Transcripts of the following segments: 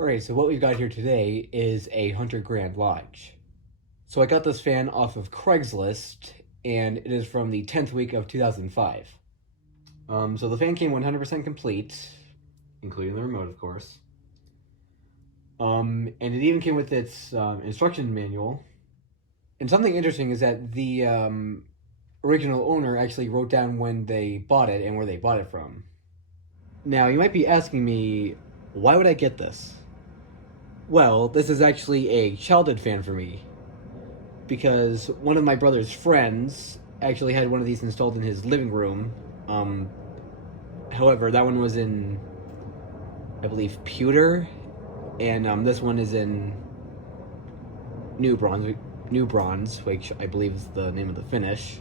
Alright, so what we've got here today is a Hunter Grand Lodge. So I got this fan off of Craigslist, and it is from the 10th week of 2005. So the fan came 100% complete, including the remote, of course. And it even came with its instruction manual. And something interesting is that the original owner actually wrote down when they bought it and where they bought it from. Now, you might be asking me, why would I get this? Well, this is actually a childhood fan for me, because one of my brother's friends actually had one of these installed in his living room. Um, However, that one was in, I believe, Pewter, and this one is in New Brunswick, which I believe is the name of the finish.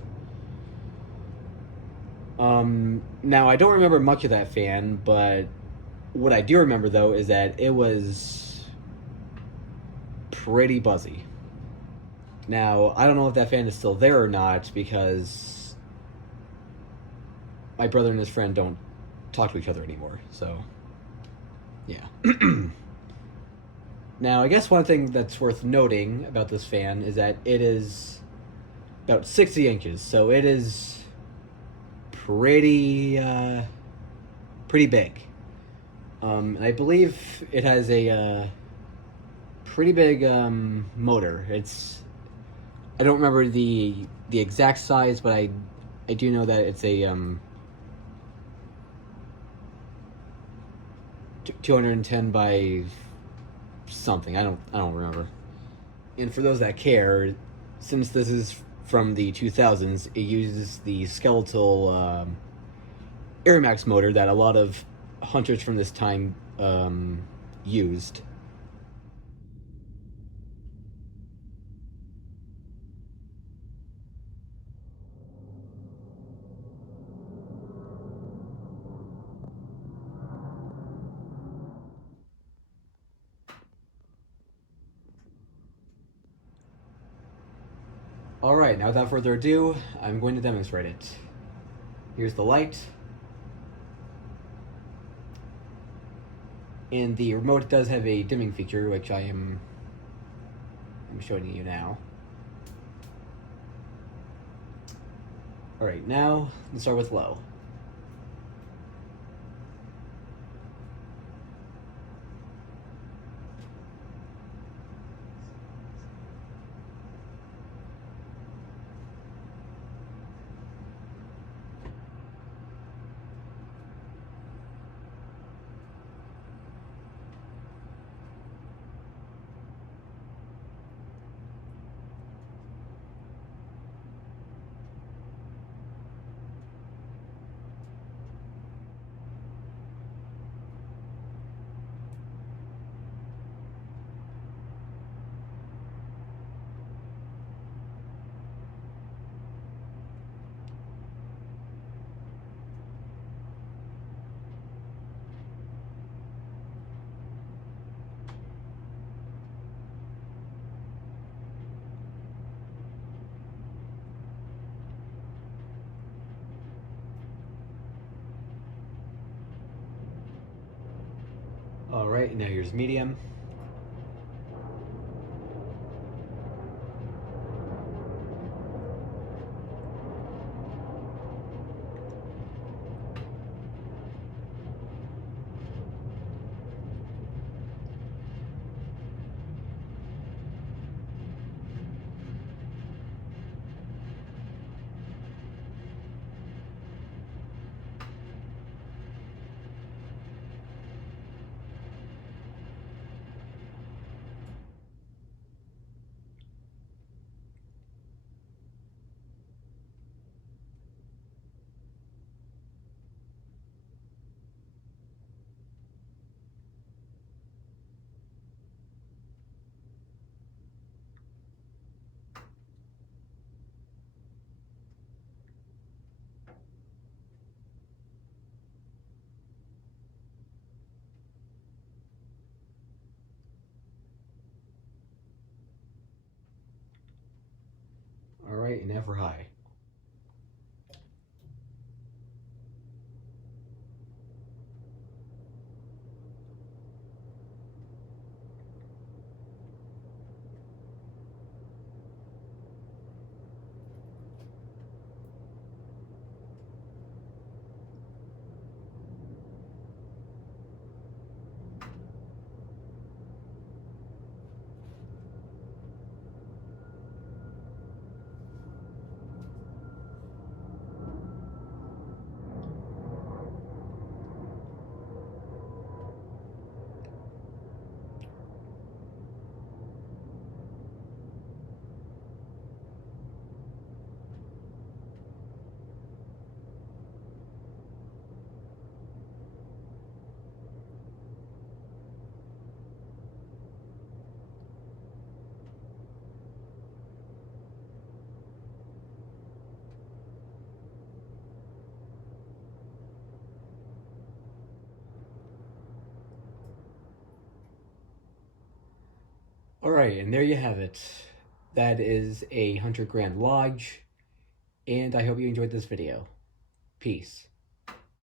Now I don't remember much of that fan, but what I do remember though is that it was pretty buzzy. Now I don't know if that fan is still there or not because my brother and his friend don't talk to each other anymore. So, yeah. Now, I guess one thing that's worth noting about this fan is that it is about 60 inches, so it is pretty big. And I believe it has a pretty big motor. I don't remember the exact size, but I do know that it's a 210 by something. I don't remember. And for those that care, since this is from the 2000s, it uses the skeletal Air Max motor that a lot of hunters from this time used. Alright, now without further ado, I'm going to demonstrate it. Here's the light. And the remote does have a dimming feature, which I'm showing you now. Alright, now let's start with low. Alright, now here's medium. Alright, and now for high. Alright, and there you have it. That is a Hunter Grand Lodge, and I hope you enjoyed this video. Peace.